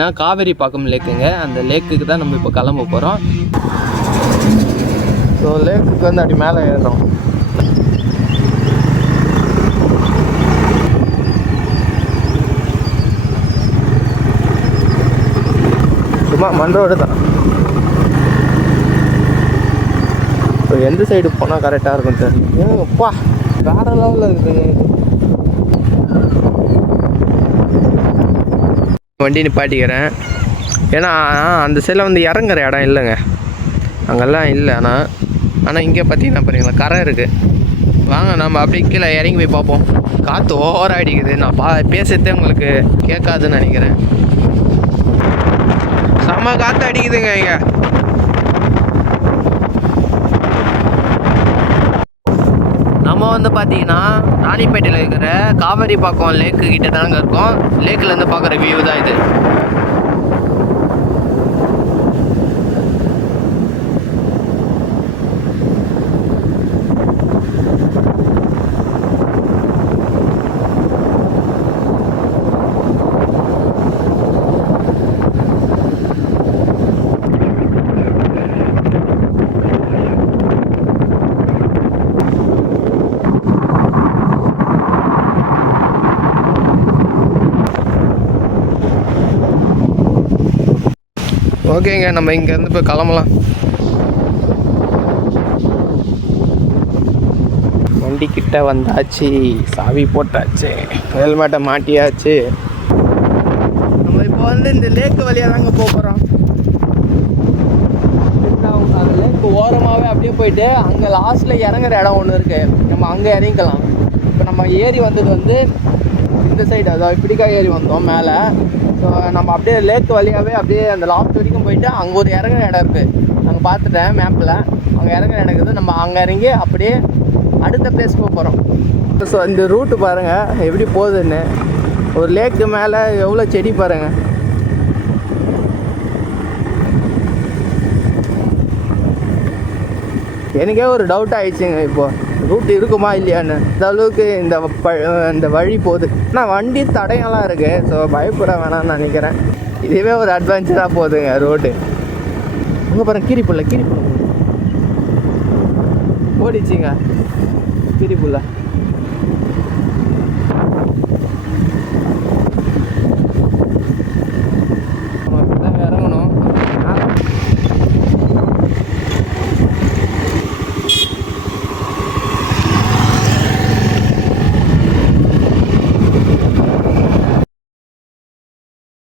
பார்த்தீங்கன்னா காவேரி பாக்கம் லேக்குங்க. அந்த லேக்குக்கு தான் நம்ம இப்போ கிளம்ப போகிறோம். ஸோ லேக்குக்கு வந்து அப்படி மேலே ஏறுறோம். சும்மா மண் ரோடு தான். ஸோ எந்த சைடு போனால் கரெக்டாக இருக்கும் தெரியும். அப்பா வேறு லெவலில் இருக்குதுங்க. வண்டி நிப்பாட்டிக்கிறேன். ஏன்னா அந்த சைடில் வந்து இறங்குற இடம் இல்லைங்க, அங்கெல்லாம் இல்லை. ஆனால் இங்கே பார்த்தீங்கன்னா பாருங்களா கரை இருக்குது. வாங்க நம்ம அப்படியே கீழே இறங்கி போய் பார்ப்போம். காற்று ஓவராக அடிக்குது. நான் பேசுறதே உங்களுக்கு கேட்காதுன்னு நினைக்கிறேன். செம்ம காற்று அடிக்குதுங்க இங்கே. நம்ம வந்து பார்த்தீங்கன்னா ராணிப்பேட்டையில் இருக்கிற காவேரி பாக்கம் லேக்கு கிட்ட தானங்க இருக்கோம். லேக்கிலேருந்து பார்க்குற வியூ தான் இது. ஓகேங்க, நம்ம இங்கேருந்து இப்போ கிளம்பலாம். வண்டி கிட்ட வந்தாச்சு, சாவி போட்டாச்சு, ஹெல்மெட்டை மாட்டியாச்சு. நம்ம இப்போ வந்து இந்த லேக்கு வழியாக தாங்க போகிறோம். அந்த லேக்கு ஓரமாகவே அப்படியே போயிட்டு அங்கே லாஸ்ட்டில் இறங்குற இடம் ஒன்று இருக்குது. நம்ம அங்கே இறங்கிக்கலாம். இப்போ நம்ம ஏறி வந்தது வந்து இந்த சைடு, அதாவது இப்படிக்காய் ஏறி வந்தோம் மேலே. ஸோ நம்ம அப்படியே லேக்கு வழியாகவே அப்படியே அந்த லாஸ்ட் வரைக்கும் போயிட்டு அங்கே ஒரு இறங்குற இடம் இருக்குது. அங்கே பார்த்துட்டேன் மேப்பில், அங்கே இறங்குற இடம் இருக்குது. நம்ம அங்கே இறங்கி அப்படியே அடுத்த பிளேஸ் போகிறோம். ஸோ இந்த ரூட்டு பாருங்கள் எப்படி போகுதுன்னு. ஒரு லேக்கு மேலே எவ்வளோ செடி பாருங்கள். எனக்கே ஒரு டவுட் ஆகிடுச்சுங்க, இப்போது ரூட் இருக்குமா இல்லையான்னு. இந்த அளவுக்கு இந்த வழி போகுது. ஆனால் வண்டி தடையெல்லாம் இருக்குது. ஸோ பயப்பட வேணாம்னு நினைக்கிறேன். இதுவே ஒரு அட்வென்ச்சராக போகுதுங்க ரோடு. அங்கே பாருங்க கீரிப்புள்ள ஓடிச்சிங்க கீரிப்புள்ள.